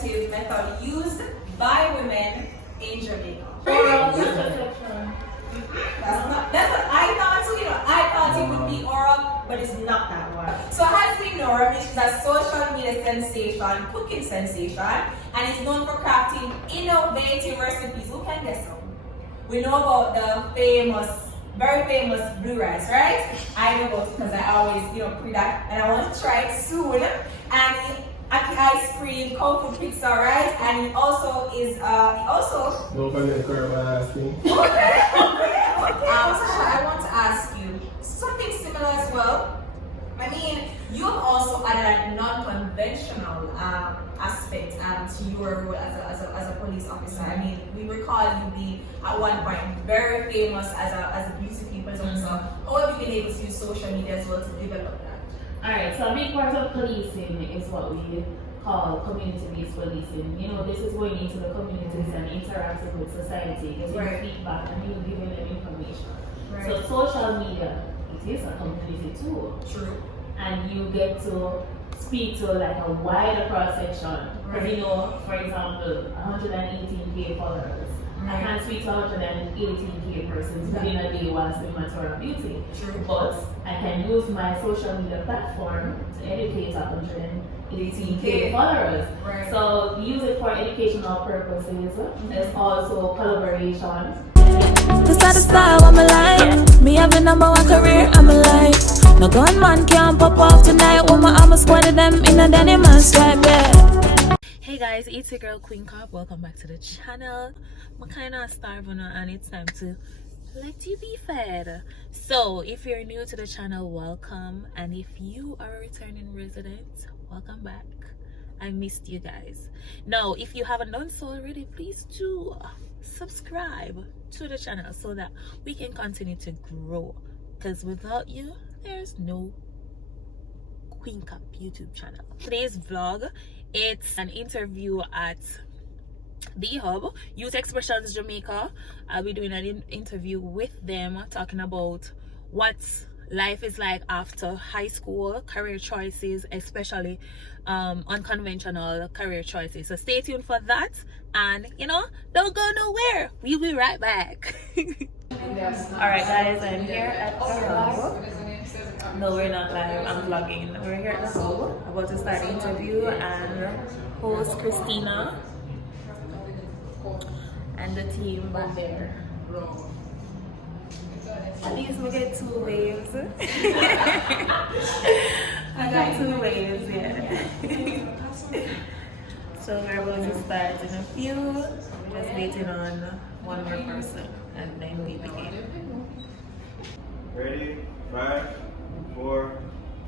contraceptive method used by women in Jamaica. That's what I thought. So, I thought it would be oral, but it's not that one. So as we know, Rameish is a social media sensation, cooking sensation, and is known for crafting innovative recipes. Who can guess some? We know about the very famous blue rice, right? I know about it because I always, pre that, and I want to try it soon. And ice cream, cold food pizza, right? And it also is, Don't forget the last thing. Okay. Sasha, I want to ask you something similar as well. I mean, you have also added a non-conventional aspect to your role as a police officer. I mean, we recall you being at one point very famous as a beauty people officer. How have you been able to use social media as well to develop that? Alright, so a big part of policing is what we call community-based policing. This is going into the communities and interacting with society, getting feedback and giving them information. Right. So social media, it is a community tool. True. And you get to speak to like a wider cross section. Because for example, 118k followers. I can't speak to 118k persons within a day whilst in matter of beauty. True. But I can use my social media platform to educate 118k followers. Right. So use it for educational purposes. There's also collaboration. To satisfy what my life, me have the #1 career, I'm alive. No gunman can't pop off tonight. When my armor squatted them in a denim and stripe, yeah. Hey guys, it's your girl Queen Cop. Welcome back to the channel. I'm kinda starving now and it's time to let you be fed. So if you're new to the channel, welcome, and if you are a returning resident, welcome back. I missed you guys. Now if you haven't done so already, please do subscribe to the channel so that we can continue to grow, because without you there's no Queen Cup YouTube channel. Today's vlog, it's an interview at the hub, Youth Expressions Jamaica. I'll be doing an interview with them, talking about what life is like after high school, career choices, especially unconventional career choices. So stay tuned for that, and don't go nowhere. We'll be right back. Alright guys, I'm here at the hub. No, we're not live, I'm vlogging. We're here at the hub, about to start the interview, and host Christina and the team back there. At least we get 2 waves. I got 2 waves, yeah. So we're about to start in a few. We're just waiting on one more person and then we begin. Ready? 5, 4,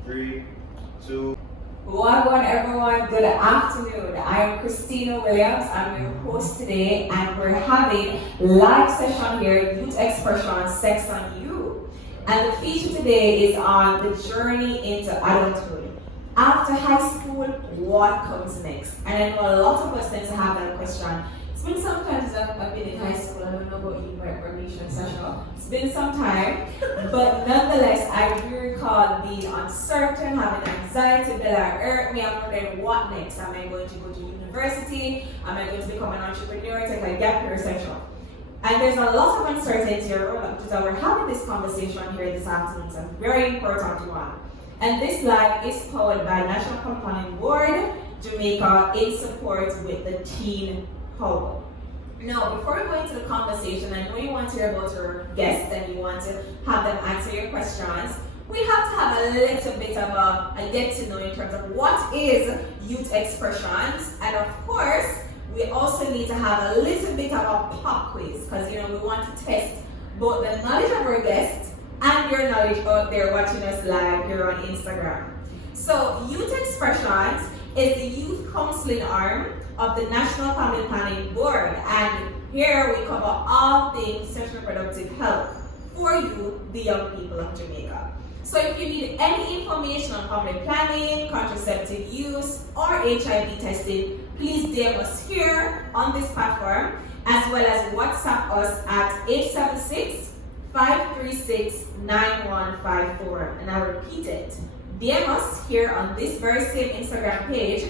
3, 2. Welcome everyone, good afternoon. I'm Christina Williams, I'm your host today, and we're having live session here, Youth Expression Sex on You. And the feature today is on the journey into adulthood. After high school, what comes next? And I know a lot of us tend to have that question. It's been some time since I've been in high school. I don't know about you, Rameish and Sasha. It's been some time, but nonetheless, I do recall being uncertain, having anxiety, that hurt me. I'm wondering what next. Am I going to go to university? Am I going to become an entrepreneur? Take a gap year, etc. And there's a lot of uncertainty around, which is why we're having this conversation here this afternoon. It's a very important one. And this live is powered by National Component Board Jamaica in support with the Teen Hub. Now, before we go into the conversation, I know you want to hear about your guests and you want to have them answer your questions. We have to have a little bit of a get to know in terms of what is Youth Expressions, and of course, we also need to have a little bit of a pop quiz, because we want to test both the knowledge of our guests and your knowledge out there watching us live here on Instagram. So Youth Expressions is the youth counseling arm of the National Family Planning Board, and here we cover all things sexual and reproductive health for you, the young people of Jamaica. So if you need any information on family planning, contraceptive use, or HIV testing, please DM us here on this platform, as well as WhatsApp us at 876-536-9154. And I'll repeat it. DM us here on this very same Instagram page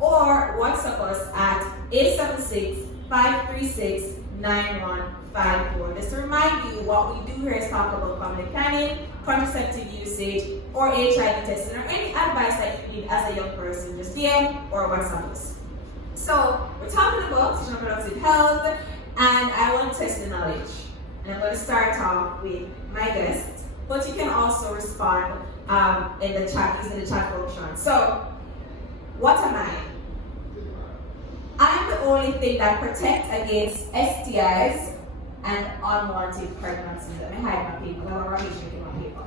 or WhatsApp us at 876-536-9154. Just to remind you, what we do here is talk about family planning, contraceptive usage, or HIV testing, or any advice that you need as a young person. Just DM or WhatsApp us. So we're talking about sexual reproductive health, and I want to test the knowledge. And I'm going to start off with my guest, but you can also respond in the chat using the chat function. So, what am I? I'm the only thing that protects against STIs and unwanted pregnancies. Let me hide my paper. I'm already shaking my paper.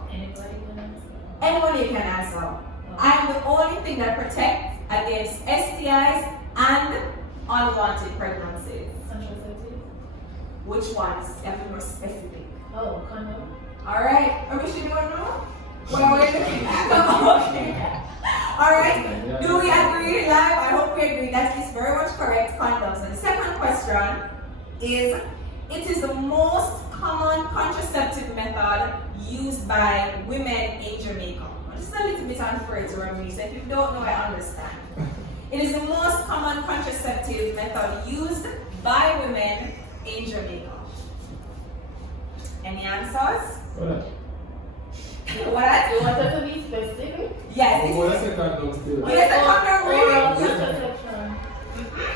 Anyone you can answer. I'm the only thing that protects against STIs and unwanted pregnancies. Contraceptive? Which ones? You have to be more specific. Oh, condom. Alright. Are we sure you don't know? What are we looking at? Okay. Alright. Do we agree live? I hope we agree. That is very much correct. Condoms. And the second question is, it is the most common contraceptive method used by women in Jamaica. Just a little bit unfair to Rameish. So if you don't know, I understand. It is the most common contraceptive method used by women in Jamaica. Any answers? What? What? You want us to be specific? Yes. Well, that's a condom still. Yes, a condom really. Oral contraception.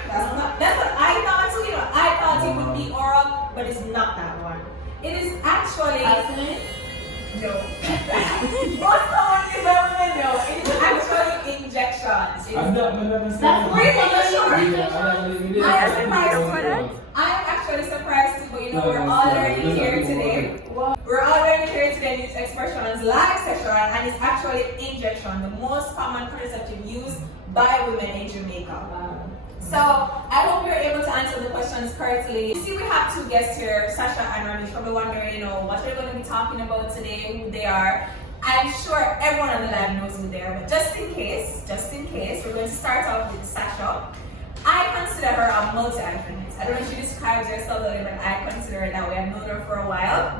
That's what I thought too. You know, I thought it would be oral, but it's not that one. It is actually Abstinence? no. Most common is that women know. It is actually injections. I'm not That's really sure. I'm actually surprised too, but you know, we're all learning here today. We're all learning here today these expressions like sexual, and it's actually injection, the most common contraceptive used by women in Jamaica. So I hope you're able to answer the questions correctly. You see, we have two guests here, Sasha and Rameish. Probably wondering, you know, what they're going to be talking about today, who they are. I'm sure everyone on the live knows who they are, but just in case, we're going to start off with Sasha. I consider her a multi-hyphenate. I don't know if she describes herself that way, but I consider her that way. I've known her for a while.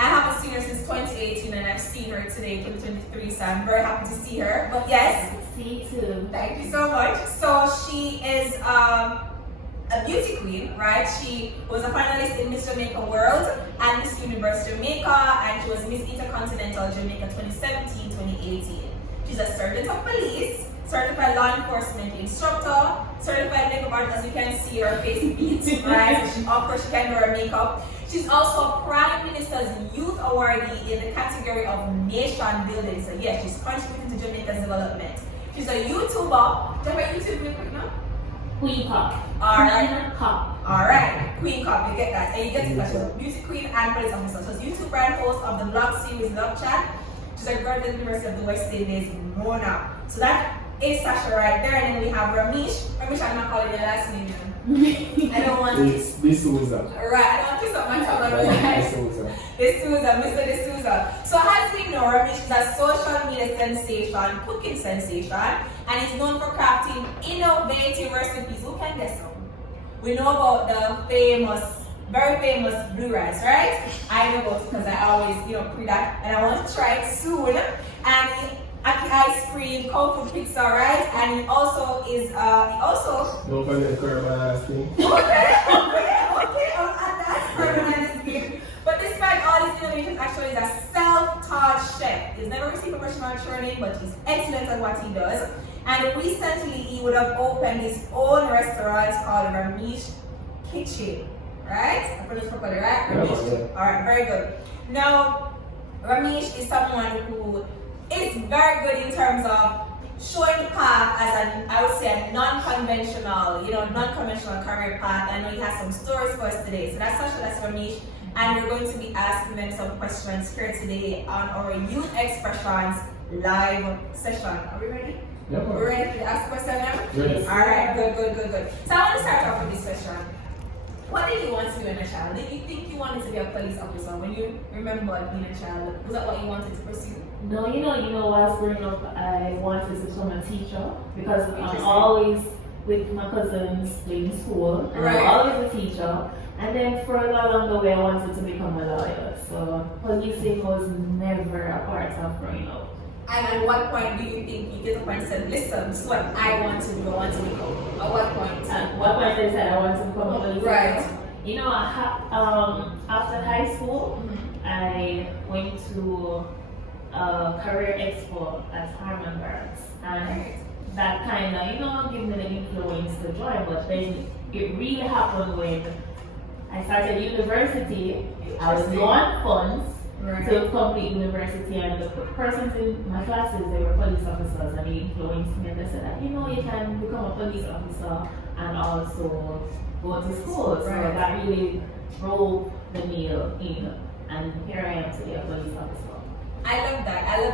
I haven't seen her since 2018, and I've seen her today, 2023, so I'm very happy to see her. But yes, See too. thank you so much. So she is a beauty queen, right? She was a finalist in Miss Jamaica World and Miss Universe Jamaica, and she was Miss Intercontinental Jamaica 2017-2018. She's a sergeant of police, certified law enforcement instructor, certified makeup artist. As you can see, her face beats, right? So of course, she can do her makeup. She's also a Prime Minister's Youth Awardee in the category of nation building. So yes, she's contributing to Jamaica's development. She's a YouTuber. Do you have a YouTube real quick now? Queen Cup. Alright. Queen Cup. Alright. Queen Cup, you get that. And you get it because she's a beauty queen and police officer. So she's YouTuber and host of the vlog series Love Chat. She's a graduate of the University of the West Indies, Mona. So that is Sasha right there. And then we have Rameish. Rameish, I'm not calling your last name. I don't want It's Desouza. Right, I don't want to stop my tongue on you guys. Desouza. Desouza, Mr. Desouza. So as we know, Rameish is a social media sensation, cooking sensation, and he's known for crafting innovative recipes. Who can guess some? We know about the famous, very famous blue rice, right? I know about it because I always, pre that, and I want to try it soon. And ice cream, cold food pizza, right? And he also is, Don't forget the caravan ice cream. Okay, I'll add that further in this game. But despite all these innovations, actually is a self-taught chef. He's never received professional training, but he's excellent at what he does. And recently, he would have opened his own restaurant called Rameish Kitchen, right? I pronounced properly, right? Rameish. Yeah. All right, very good. Now, Rameish is someone who is very good in terms of showing the path as I would say, a non-conventional career path. I know he has some stories for us today. So that's Sasha, that's Rameish, and we're going to be asking them some questions here today on our Youth Expressions live session. Are we ready? Yep. We're ready to ask questions now? Yes. All right, good. So I want to start off with this question. What did you want to do in a child? Did you think you wanted to be a police officer when you remember being a child? Was that what you wanted to pursue? No, while growing up, I wanted to become a teacher because I'm always with my cousins playing school, and I'm always a teacher. And then further along the way, I wanted to become a lawyer. So policing was never a part of growing up. And at what point do you think you get up and said, listen, this is what I want to do, I want to become? At what point? At what point did I say I want to become a police Right. officer? You know, after high school, I went to a career expo at Harman Barracks, and that kind of, you know, gave me the influence to join. But then it really happened when I started university. I was low on funds to complete university, and the persons in my classes, they were police officers, and they influenced me, and they said that, you know, you can become a police officer and also go to school. So that really drove the nail in, and here I am today, a police officer. I love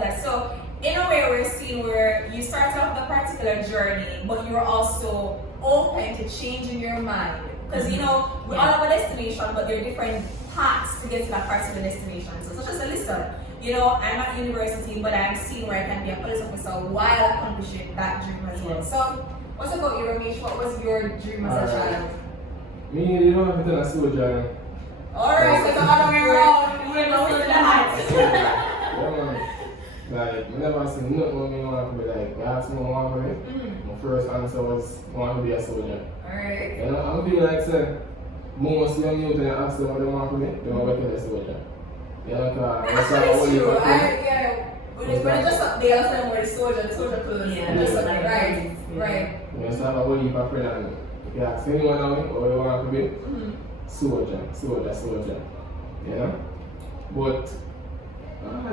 that. So in a way, we're seeing where you started off the particular journey, but you're also open to changing your mind. Because you know, we all have a destination, but there are different paths to get to that particular destination. So such as a listen, you know, I'm at university, but I'm seeing where I can be a police officer while accomplishing that dream as well. So what's about you, Rameish? What was your dream as a child? Me, you don't have to tell a soldier. Alright, so the other way around, we're going to the hat. Yeah, man. Like, I never seen nothing what me want to be like. I asked me what I want to be. My first answer was, I want to be a soldier. Alright. And I feel like, say, most young youth and ask them what they want to be, they want to be a soldier. You know, because Actually, it's true. When it's just they ask them where the soldier clothes. Yeah, just like, right. You just have a whole heap of friends, and if you ask anyone now what they want to be, soldier. You know? But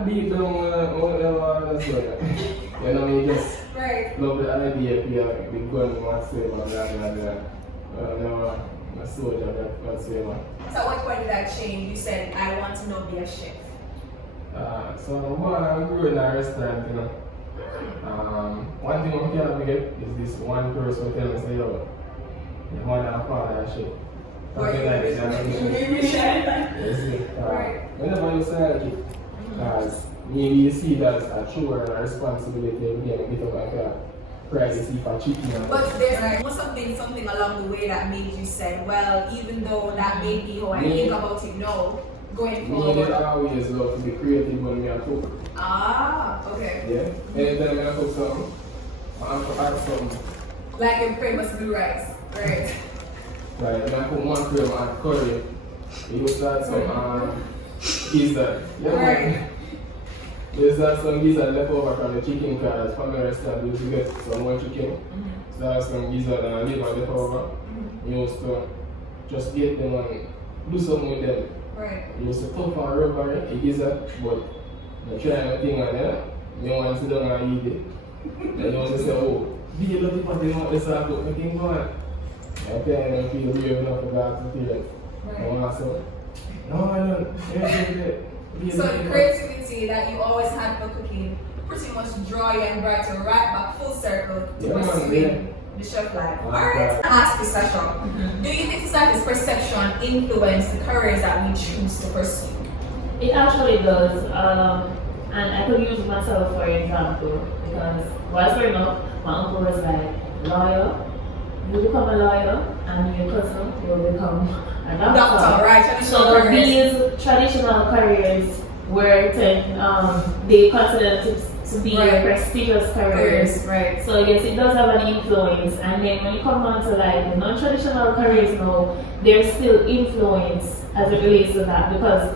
deep down, whatever, that's what you know, you just love the idea of the gun, what's the whatever, a soldier, what's the one. So at what point did that change? You said, I want to know be a chef. So I grew in a restaurant, you know. One thing I can't forget is this one person tell me, say, yo, your mother and father are chef. Something like that. Whenever you say it, because maybe you see that as a chore and a responsibility, you get a bit of like a privacy for chicken. But there must have been something along the way that made you say, well, even though that may be how I think about it now, going forward. Me, I always love to be creative when I cook. Ah, okay. Yeah. Anytime I cook something, I add something. Like your famous blue rice, right? Right, when I put one cream and curry, you start some gizzard. Yeah, right. You start some gizzard left over from the chicken because from the restaurant you get some more chicken. So I have some gizzard and liver left over. You used to just get them and do something with them. Right. You used to tough and rubber a gizzard, but you try anything on it, you want to sit down and eat it. And you want to say, oh, be a lot of people want this and put anything on. Okay, I feel brave enough for that to feel it. I say, no, I don't. So the creativity that you always had for cooking pretty much draw you and brought you right back full circle to pursuing the chef life. Alright, ask this question. Do you think that this perception influence the careers that we choose to pursue? It actually does, and I could use myself for example, because while growing up, my uncle was like, lawyer, you become a lawyer, and your cousin will become a doctor. Right? So these traditional careers were they considered to be prestigious careers. Right. So yes, it does have an influence. And then when you come on to like the non-traditional careers now, there's still influence as it relates to that, because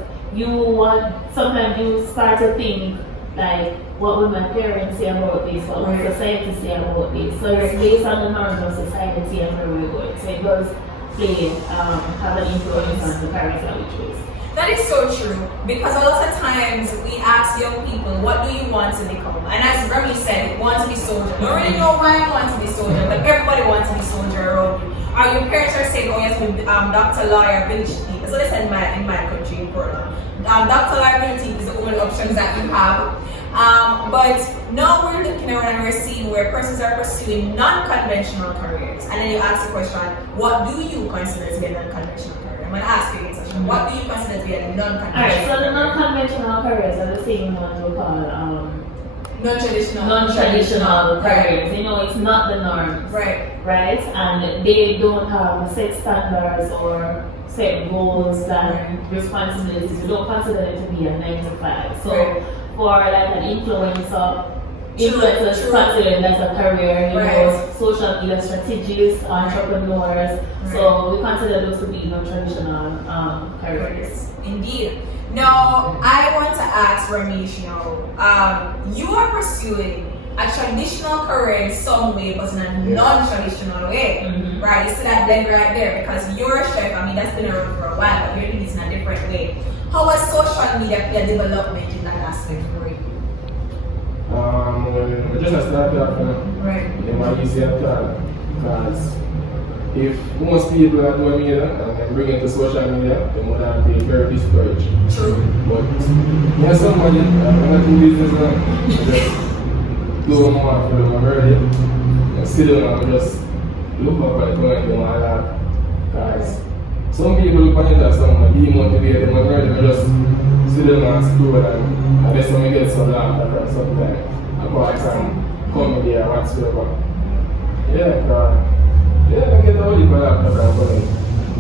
sometimes you start to think like, what will my parents say about this? What will society say about this? So it's based on the norms of society and where we're going. So it does play, have an influence on the careers that we choose. That is so true, because a lot of times we ask young people, what do you want to become? And as Remy said, want to be soldier. Don't really know why I want to be soldier, but everybody wants to be soldier around you. Or your parents are saying, oh yes, doctor, lawyer, village chief. So they said in my country in Portland. Doctor, lawyer, village chief is the only options that you have. But now we're looking around and we're seeing where persons are pursuing non-conventional careers. And then you ask the question, what do you consider to be a non-conventional career? I'm going to ask you this question. What do you consider to be a non-conventional career? Alright, so the non-conventional careers are the same ones we call non-traditional careers. You know, it's not the norm. Right. Right? And they don't have set standards or set goals and responsibilities. We don't consider it to be a 9 to 5. So for like an influencer. Influencers considered as a career, you know, social media strategists, entrepreneurs. So we consider those to be, you know, traditional careers. Indeed. Now, I want to ask Rameish, you know, you are pursuing a traditional career in some way, but in a non-traditional way, right? You see that blend right there, because you're a chef. I mean, that's been around for a while, but you're doing it in a different way. How has social media played development in that aspect for you? Well, just a start off, Right. they might easy at all, because if most people are doing media and then bring it to social media, they would have been very discouraged. True. But yeah, somebody, when I do business, I just do more for them already. And sit down and just look up at it when they want to laugh. Because some people look at it as someone demotivated them already, they just sit down and scroll, and I guess when we get some laughter from sometimes, apart from comedy or whatsoever. Yeah, I get all the laughter from comedy.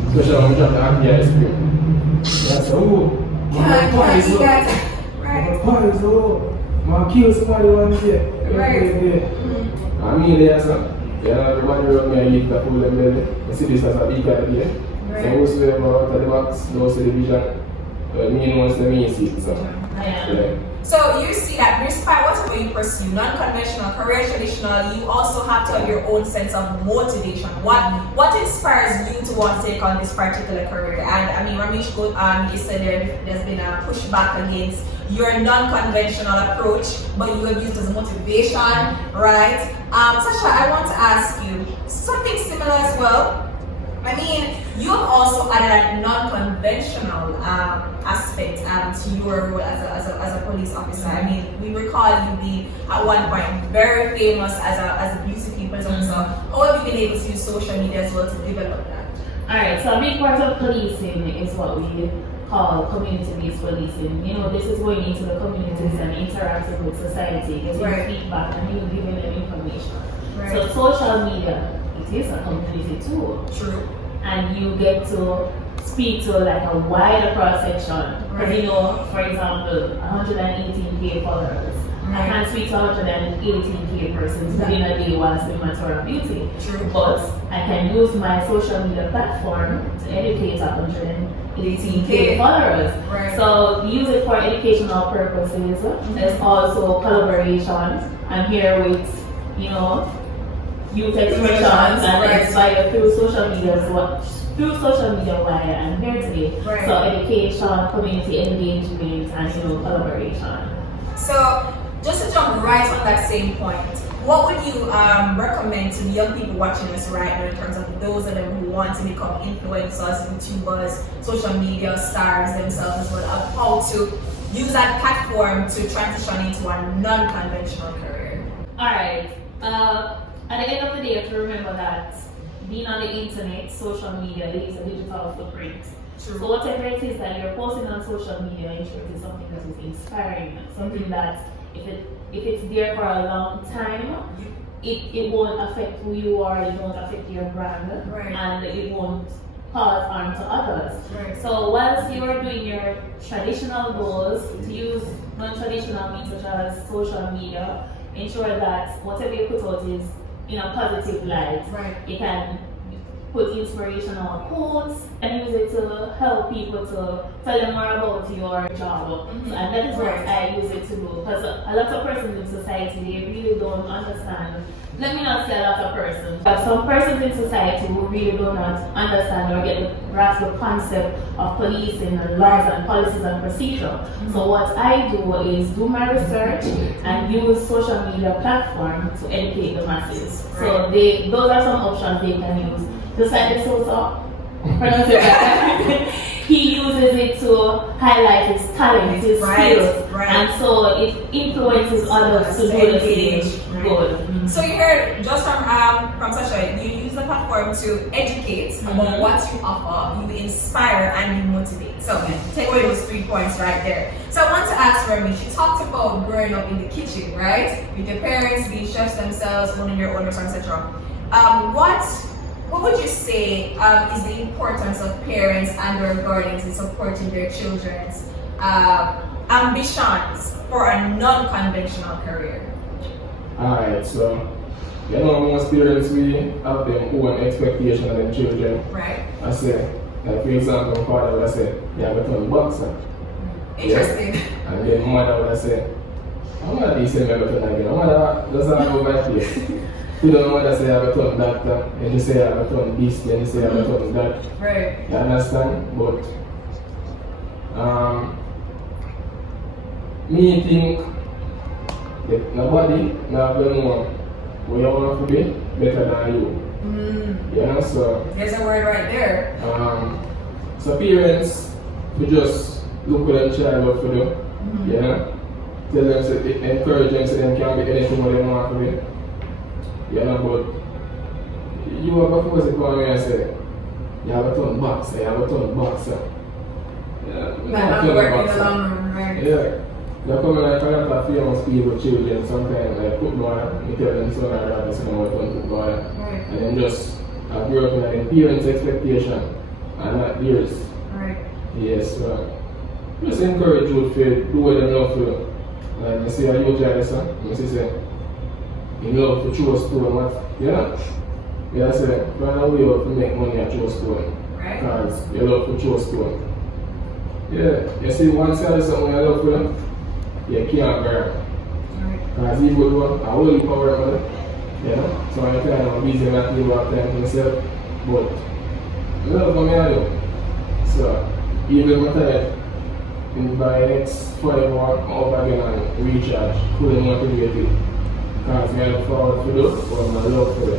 Especially when we drop the happy ice cream. Yeah, so, my pie is up. My pie is up. My kill somebody one day. I mean, there's some. Yeah, everybody around me, I eat the full and belly. I see this as a big idea. So, whosoever out of the box knows the vision. Me wants to me see it. So, yeah. So you see that despite whatever you pursue, non-conventional, career traditional, you also have to have your own sense of motivation. What inspires you to want to take on this particular career? And I mean, Rameish, you said there's been a pushback against your non-conventional approach, but you have used it as motivation, right? Sasha, I want to ask you something similar as well. I mean, you have also added a non-conventional aspect to your role as a police officer. I mean, we recall you being at one point very famous as a beauty people. So how have you been able to use social media as well to develop that? Alright, so a big part of policing is what we call community-based policing. You know, this is going into the communities and interacting with society, getting feedback and giving them information. So social media, it is a community tool. True. And you get to speak to like a wider cross section. Because you know, for example, 118k followers. I can't speak to 118k persons within a day whilst in my tour of beauty. True. But I can use my social media platform to educate 118k followers. So use it for educational purposes. There's also collaboration. I'm here with, you know, Yute expressions and inspire through social media while I'm here today. So education, community engagement, and collaboration. So just to jump right on that same point, what would you recommend to the young people watching us right now in terms of those of them who want to become influencers, YouTubers, social media stars themselves as well, of how to use that platform to transition into a non-conventional career? Alright. At the end of the day, you have to remember that being on the internet, social media, is a digital footprint. True. So whatever it is that you're posting on social media, ensure it is something that is inspiring, something that if it's there for a long time, it won't affect who you are, it won't affect your brand, and it won't cause harm to others. So whilst you are doing your traditional goals, to use non-traditional means such as social media, ensure that whatever you put out is in a positive light. You can put inspirational quotes and use it to help people to tell them more about your job. And that is what I use it to do. Because a lot of persons in society, they really don't understand. Let me not say a lot of persons, but some persons in society who really do not understand or get the grasp the concept of policing and laws and policies and procedure. So what I do is do my research and use social media platform to educate the masses. So those are some options they can use. Just like Desouza, pronounce it right. He uses it to highlight his talent, his skills, and so it influences others to do the same good. So you heard just from Sasha, you use the platform to educate about what you offer, you inspire, and you motivate. So take away those 3 points right there. So I want to ask Rameish, you talked about growing up in the kitchen, right? With your parents being chefs themselves, owning your own restaurant, etc. What would you say is the importance of parents and their guardians in supporting their children's ambitions for a non-conventional career? Alright, so you know most parents we have their own expectation of their children. Right. I say, like for example, my father would say, you have a ton boxer. Interesting. Yeah. And then mother would say, I'm not decent to again. My mother doesn't have my place. You know, my mother say I have a ton doctor, and you say I have a ton this, then you say I have a ton that. Right. You understand? But me think that nobody not gonna know where you want to be better than you. You know, so There's a word right there. so parents we just look at them child what to do. You know? Tell them so encourage them so they can be anything what they want to be. You know, but you have a force to come here and say, you have a ton boxer, you have a ton boxer. Yeah, Not working in the long run, right? yeah. They come like a lot of famous people, children, sometimes like footballer, you tell them son or daughter son about one footballer. Right. And then just grew up in their parents' expectation and not theirs. Right. Yes, just encourage you to do what they love to do. Like I say, you try this, I say, you love to choose to and what, yeah? Yeah, I say, find a way to make money at choose to. Right. Because you love to choose to. Yeah, you see, once you have something you love to, you can't burn. Because he would want a whole heap of work on it. You know? So I kind of busy not to work time for myself. But I love what I do. So even when I by the next 5 hours, I'm up again and recharge, fully motivated. Because I look forward to do what I love to do.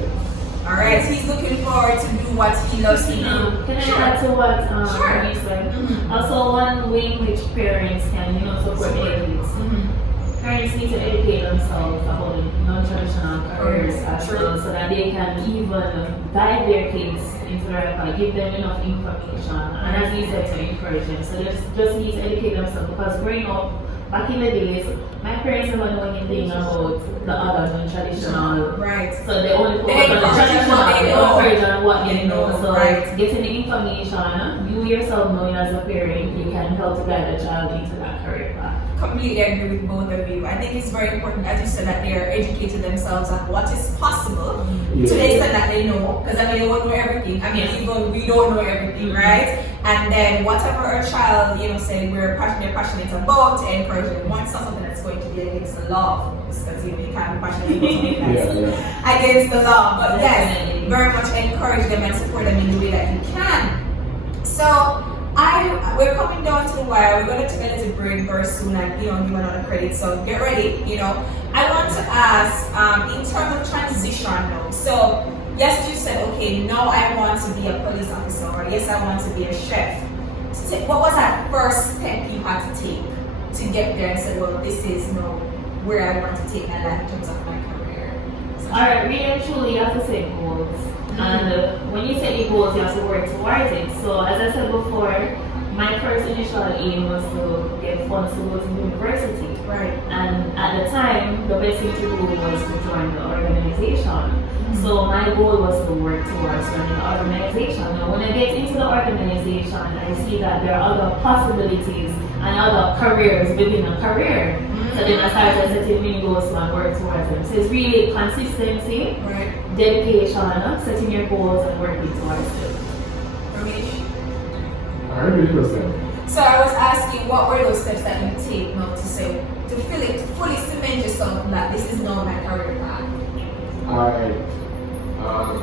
Alright, so he's looking forward to do what he loves to do. Can I add to what Sure. you said? Also, one way in which parents can, support their kids. Parents need to educate themselves about non-traditional careers as well, so that they can even guide their kids into the right path, give them enough information, and as you said, to encourage them. So they just need to educate themselves, because growing up, back in the days, my parents never knew anything about the other non-traditional. Right. So they only focus on the traditional, they encourage on what they know. So Right. getting the information, you yourself knowing as a parent, you can help to guide the child into that career path. Completely agree with both of you. I think it's very important, as you said, that they are educating themselves on what is possible to the extent that they know. Because I mean, they won't know everything. I mean, even we don't know everything, right? And then whatever our child, say they're passionate about, to encourage them. It's not something that's going to be against the law, because you can't be passionate about something that's against the law. But yes, very much encourage them and support them in the way that you can. So we're coming down to the wire. We're going to take a little break very soon and give another credit. So get ready. I want to ask in terms of transition now. So yes, you said okay. Now I want to be a police officer, or yes, I want to be a chef. So what was that first step you had to take to get there and say, well, this is where I want to take my life in terms of my career? So, Alright, really and truly, you have to set goals. And when you set your goals, you have to work towards it. So as I said before, my first initial aim was to get funds to go to university. Right. And at the time, the best thing to do was to join the organization. So my goal was to work towards running the organization. Now when I get into the organization, I see that there are other possibilities and other careers within a career. So then I started setting mini goals and work towards them. So it's really consistency, dedication, setting your goals and working towards them. Rameish? I really understand. So I was asking, what were those steps that you take now to say, to fully cement yourself that this is now my career path?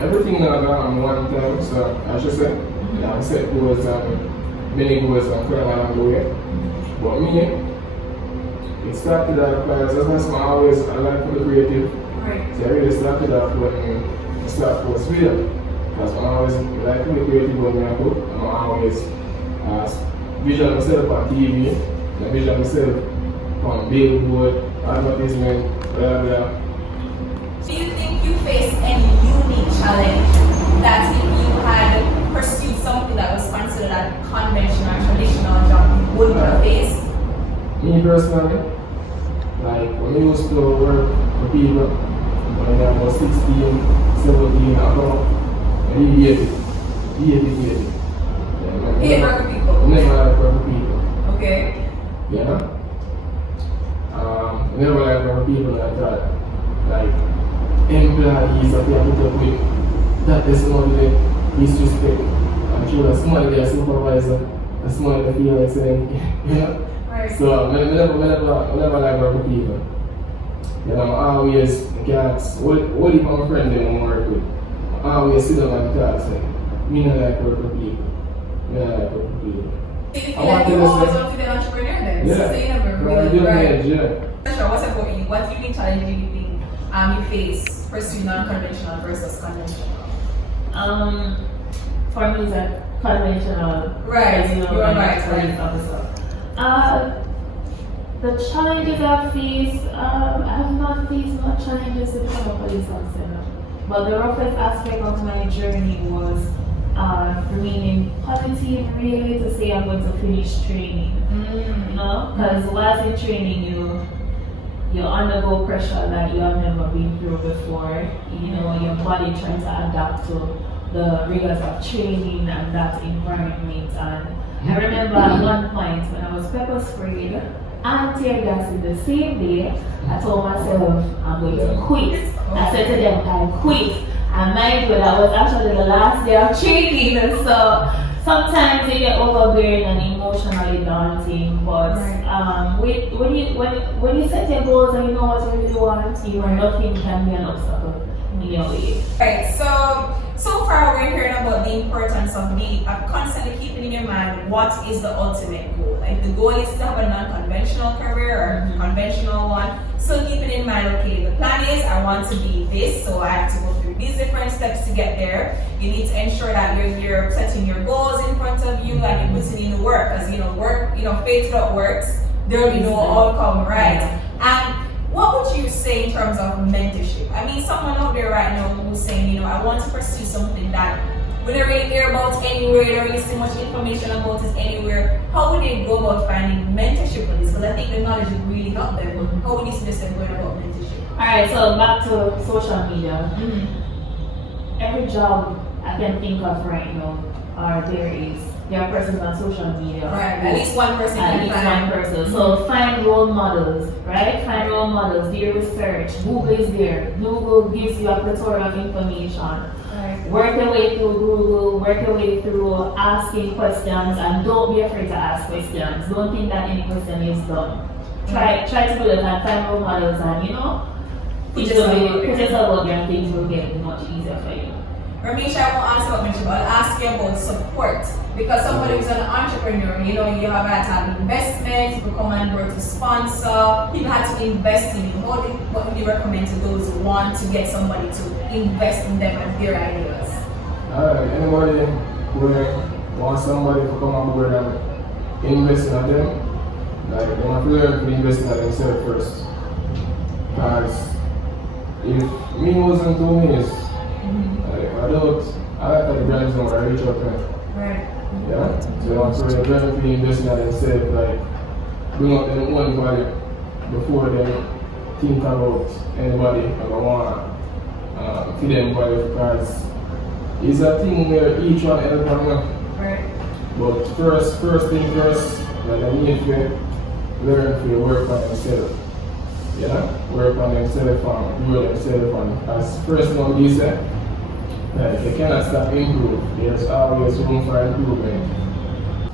Everything that I got on one time, so I should say, I set goals and many goals and quite along the way. But me, it started off because that's why I like to be creative. Right. So I really started off when I started for Sweden. Because I always like to be creative when I cook. I always vision myself on TV, I vision myself on billboard, advertisement, blah blah. Do you think you faced any unique challenge that if you had pursued something that was considered a conventional, traditional job, you wouldn't have faced? Me personally, like when I used to work for people, when I was 16, 17, I really hated it. Hate work with people? Never like work with people. Okay. Yeah. people like that, like employees that they have to put with, that is not the disrespect. I'm sure that somebody there supervisor, and somebody they feel like saying, you know. Right. So I never like work with people. You know, I always can't, what if my friend them I work with? I always sit down and talk, say, me not like work with people. Me not like work with people. You feel like you always want to be an entrepreneur then? Yeah. Sustainable, really, right? Yeah. Sure, what about you? What unique challenge do you think you face pursuing non-conventional versus conventional? For me, it's like conventional. Right, you know, you're like right, police right. officer. The challenges I face, I have not faced no challenges to become a police officer. But the roughest aspect of my journey was remaining positive, really, to say I'm going to finish training. You know, because whilst in training, you undergo pressure that you have never been through before. You know, your body trying to adapt to the rigors of training and that environment. And I remember at one point when I was pepper sprayed and tear gas in the same day, I told myself I'm going to quit. I said to them, I quit. And mind you, that was actually the last day of training. So sometimes it get overbearing and emotionally daunting. But when you set your goals and you know what you really want, you know nothing can be an obstacle in your way. Right, so far we're hearing about the importance of constantly keeping in your mind what is the ultimate goal. Like the goal is to have a non-conventional career or a conventional one. So keeping in mind, okay, the plan is I want to be this, so I have to go through these different steps to get there. You need to ensure that you're setting your goals in front of you and you're putting in the work, because faith without works, there will be no outcome, right? And what would you say in terms of mentorship? I mean, someone out there right now who's saying, I want to pursue something that we don't really hear about anywhere, don't really see much information about it anywhere. How would they go about finding mentorship for this? Because I think the knowledge would really help them. How would you suggest them going about mentorship? Alright, so back to social media. Every job I can think of right now, there are persons on social media. Right, at least one person. So find role models, right? Find role models, do your research. Google is there. Google gives you a plethora of information. Right. Work your way through Google, work your way through asking questions, and don't be afraid to ask questions. Don't think that any question is done. Try to do that and find role models, and put yourself out there and things will get much easier for you. Rameish, I won't ask about mentorship, I'll ask you about support. Because somebody who's an entrepreneur, you have had to have investment, people come on board to sponsor, people had to invest in you. What would you recommend to those who want to get somebody to invest in them and their ideas? Anybody who wants somebody to come on board and invest in them, like they have to learn to invest in themselves first. Because if me wasn't doing this, I like that the brands don't reach out to me. Right. Yeah? So they're going to be investing in themselves, like bring up their own value before they think about anybody that want to feed them value, because it's a thing where each one help them. Right. But first thing first, like they need to learn to work on themselves. Work on themselves and grow themselves, and as first one you said, they cannot stop improving. There's always room for improvement.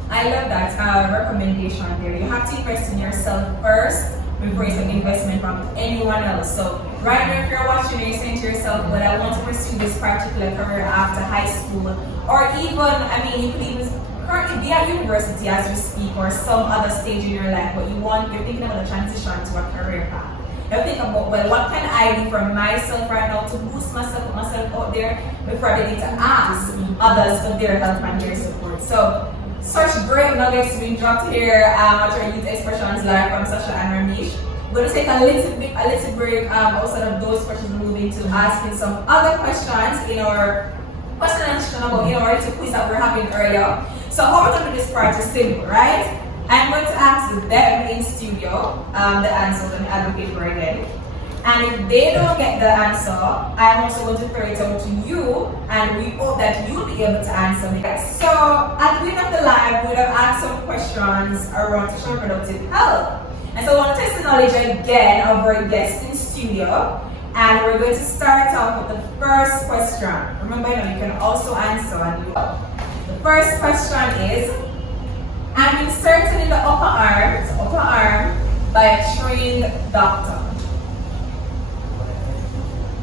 I love that recommendation there. You have to invest in yourself first before you take investment from anyone else. So right now, if you're watching, you're saying to yourself, well, I want to pursue this particular career after high school, or even, you could even currently be at university as you speak, or some other stage in your life, but you're thinking about a transition to a career path. I think about, well, what can I do for myself right now to boost myself, put myself out there before I begin to ask others for their help and their support. So, such great nuggets being dropped here at our Yute Expressions Live from Sasha and Rameish. We're going to take a little break outside of those questions, move into asking some other questions in our question and answer about our little quiz that we're having earlier. So, how we're going to do this part is simple, right? I'm going to ask them in studio the answer. Let me advocate for it again. And if they don't get the answer, I'm also going to throw it out to you, and we hope that you'll be able to answer me. So at the end of the live, we would have asked some questions around sexual reproductive health. And so I want to test the knowledge again of our guests in studio. And we're going to start off with the first question. Remember, you can also answer. The first question is, I'm inserted in the upper arm by a trained doctor.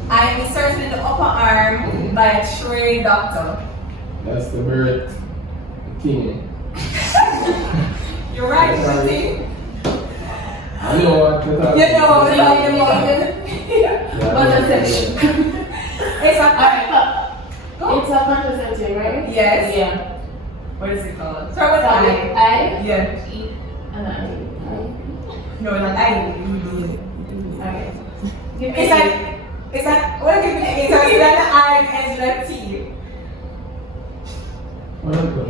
I'm inserted in the upper arm by a trained doctor. That's the birth king. You're right, Yute. I know what to talk You know what we're about. talking about. What's the section? It's a It's a contraceptive, right? Yes. Yeah. What is it called? Start with I. I? Yeah. E and I. No, not I. Okay. It's like, what do you mean? It's like the I and the T. What is it?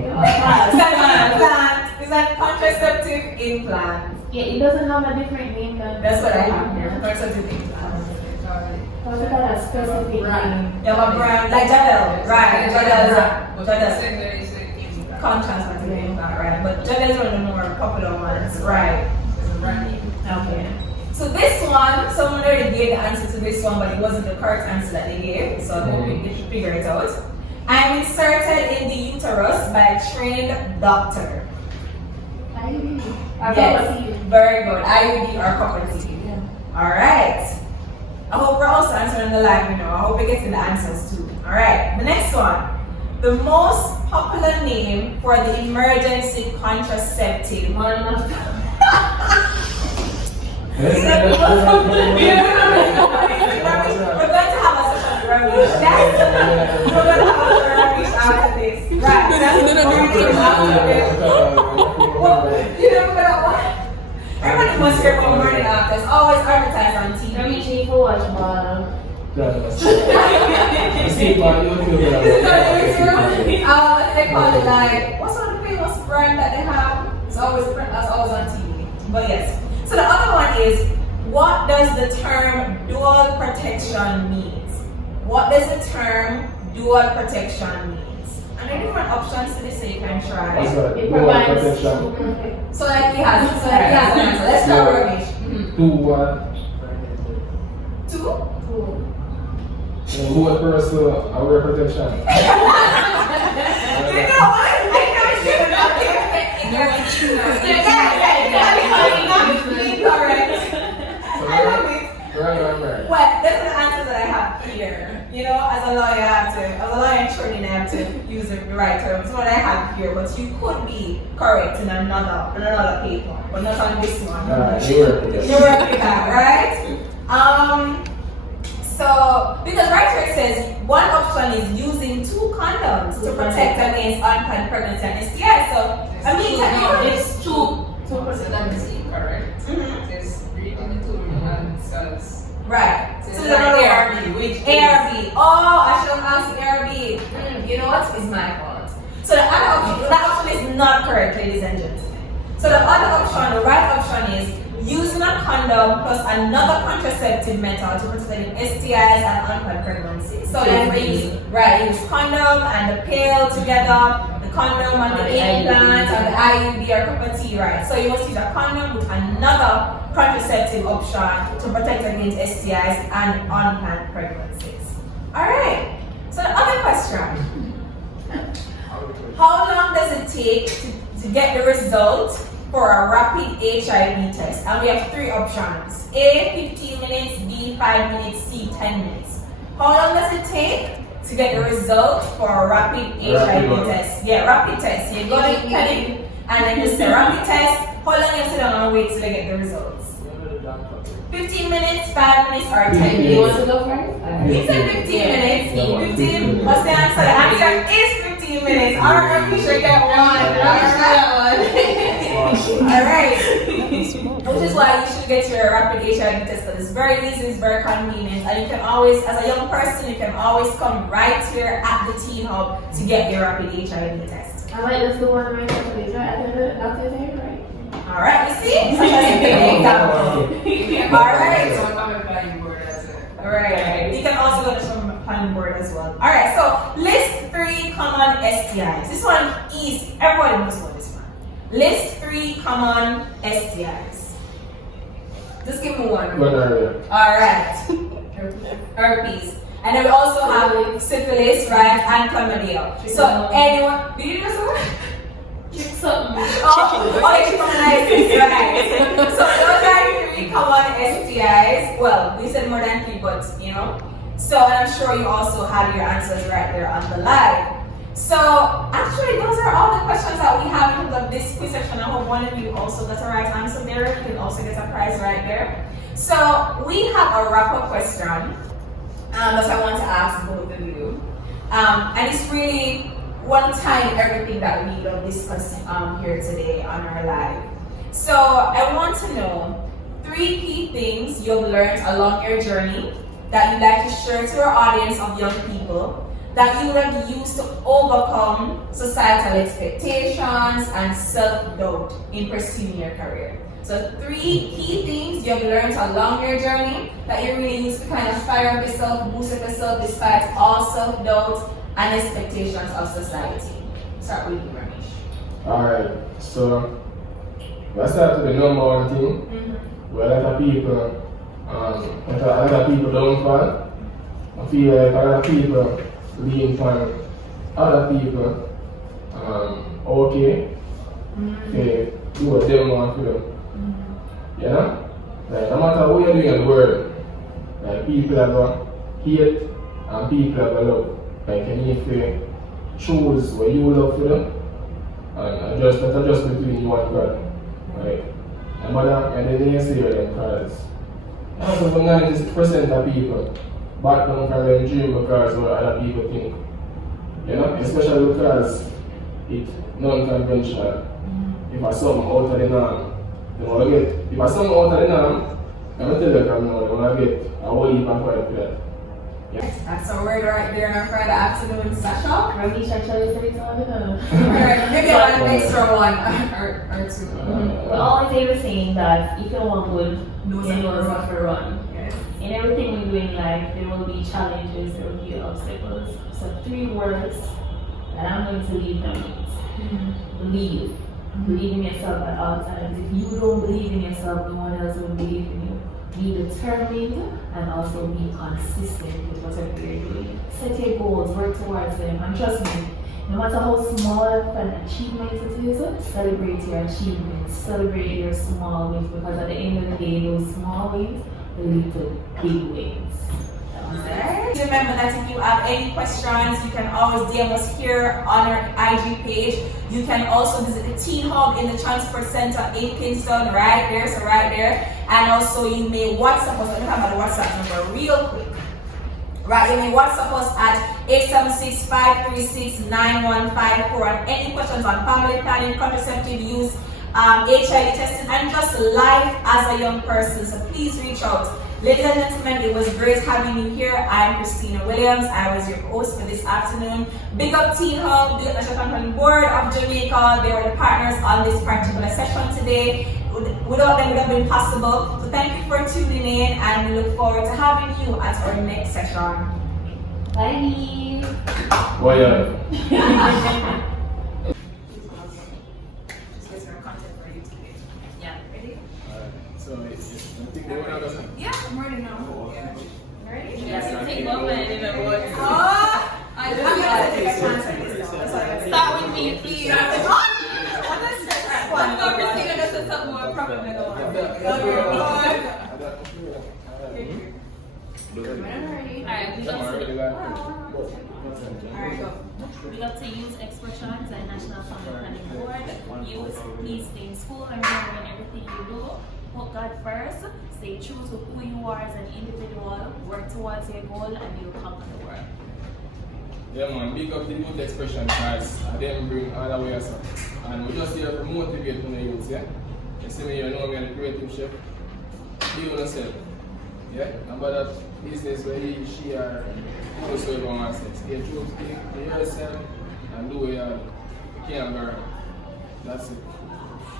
It's like contraceptive implant. Yeah, it doesn't have a different name than. That's what I have here. Contraceptive implant. What's it called? A specific name. Yeah, my brand, like Jadel, right? Jadel is contraceptive implant, right? But Jadel is one of the more popular ones, right? Okay. So this one, someone already gave the answer to this one, but it wasn't the correct answer that they gave. So I hope you should figure it out. I'm inserted in the uterus by a trained doctor. IUD. Yes, very good. IUD or copper T. Yeah. All right. I hope we're also answering the live, I hope we're getting the answers too. All right. The next one. The most popular name for the emergency contraceptive. Yes, We're going to have a session with Rameish. We're going to have a Rameish after this. Right. That's the everybody must hear from morning after. It's always advertised on TV. Rameish need to watch ball. See my YouTube. They call it like, what's one of the famous brand that they have? It's always on TV. But yes. So the other one is, what does the term dual protection means? What does the term dual protection means? And there are different options to this, so you can try. What's that? It Dual provides protection. So like he has an answer. Let's start with Rameish. Two what? Two? Who would person wear protection? You know what? I know you should not be correct. I love it. Right. Well, that's the answer that I have here. As a lawyer, as a lawyer in training, I have to use the right terms. What I have here, but you could be correct in another paper, but not on this one. You work with You work with that, right? So, because right here it says one option is using 2 condoms to protect against unplanned pregnancy and STI. So, I mean, it's 2. So that is incorrect. It's reading the 2 and cells. Right. So So it's the like other ARB, one. which ARB. Oh, I should have asked ARB. You know what? It's my fault. So the other option, that option is not correct, ladies and gentlemen. So the other option, the right option is using a condom plus another contraceptive method to protect STIs and unplanned pregnancy. So like they use condom and the pill together, the condom and the implant and the IUD or copper T, right? So you must use a condom with another contraceptive option to protect against STIs and unplanned pregnancies. Alright, so the other question. How long does it take to get the result for a rapid HIV test? And we have 3 options. A, 15 minutes, B, 5 minutes, C, 10 minutes. How long does it take to get the result for a rapid HIV test? Yeah, rapid test. You go to the clinic and then you say rapid test. How long you sit down and wait till they get the results? 15 minutes, 5 minutes, or 10 minutes? You want to go first? He said 15 minutes. 15. What's the answer? The answer is 15 minutes. Alright, I'm sure you get one. Alright. Which is why you should get your rapid HIV test, because it's very easy, it's very convenient, and you can always, as a young person, you can always come right here at the Teen Hub to get your rapid HIV test. Alright, let's go on to my question. Right? After that, right? Alright, you see? Such as a big example. Alright. Right. You can also go to some planning board as well. Alright, so list 3 common STIs. This one easy. Everybody must know this one. List 3 common STIs. Just give me one. Gonorrhea. Alright. Herpes. And then we also have syphilis, right? And chlamydia. So anyone, did you just Something. trichomoniasis, right? So those are 3 common STIs. Well, we said more than 3, but you know. So I'm sure you also had your answers right there on the live. So actually, those are all the questions that we have in terms of this quiz section. I hope one of you also got a right answer there. You can also get a prize right there. So we have a wrap-up question that I want to ask both of you. And it's really one time everything that we will discuss here today on our live. So I want to know 3 key things you've learned along your journey that you'd like to share to our audience of young people that you would have used to overcome societal expectations and self-doubt in pursuing your career. So 3 key things you've learned along your journey that you really use to kind of fire up yourself, boost up yourself despite all self-doubt and expectations of society. Start with you, Rameish. Alright, so let's start with the number one thing. Where a lot of people, don't fall. I feel like a lot of people lean on other people, okay, they do what they want to do. You know? Like, no matter what you're doing in the world, like, people are going to hate and people are going to love. Like, you need to choose what you love for them and adjust between you and God. Right? And then they say them because also for 90% of people back down from their dream because of what other people think. You know? Especially because it's non-conventional. If I something out of the norm, they want to get. If I something out of the norm, I'm going to tell them they want to get a whole heap of fight for that. Yes, that's a word right there on our Friday afternoon session. Rameish actually said it's all Alright, maybe an extra one or 2. We always say the saying that if you want good, Know you know some what to run. Yes. In everything we do in life, there will be challenges, there will be obstacles. So 3 words that I'm going to leave them with. Believe. Believe in yourself at all times. If you don't believe in yourself, no one else will believe in you. Be determined and also be consistent with whatever you're doing. Set your goals, work towards them, and trust me, no matter how small of an achievement it is, celebrate your achievements, celebrate your small wins, because at the end of the day, those small wins will lead to big wins. Alright. Remember that if you have any questions, you can always DM us here on our IG page. You can also visit the Teen Hub in the Transport Center in Kingston, right there, so right there. And also you may WhatsApp us. Let me have my WhatsApp number real quick. Right, you may WhatsApp us at 876-536-9154. And any questions on family planning, contraceptive use, HIV testing, and just life as a young person. So please reach out. Ladies and gentlemen, it was great having you here. I'm Christina Williams. I was your host for this afternoon. Big up Teen Hub, big up National Campaign Board of Jamaica. They were the partners on this particular session today. Without them, it would have been possible. So thank you for tuning in, and we look forward to having you at our next session. Bye. Well, yeah. Yeah, ready? So, I think they want to Yeah, I'm ready now. Yeah. Ready? Yes, take one minute in the words. I'm gonna take a chance at this now. That's what I'm Start with me, please. One more Christina doesn't have more problem than the one. Alright, we got to use expressions and National Family Planning Board. Use, please stay in school and remember in everything you do. Put God first, stay true to who you are as an individual, work towards your goal, and you'll conquer the world. Yeah, man, big up the youth expression guys. Them bring all the way us up. And we just here to motivate the youth, yeah? You see me, you know me, I'm a creative chef. Be yourself. Yeah? About that business where he, she, or whosoever wants to stay true to yourself and do what you can't go wrong. That's it.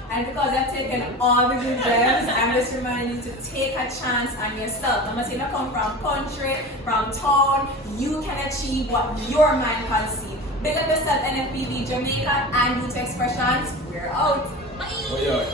And because I've taken all the good gems, I'm just reminding you to take a chance on yourself. I'm not saying you come from country, from town, you can achieve what your mind can see. Big up yourself, NFPB Jamaica and Yute Expressions. We're out. Bye. Oh, yeah.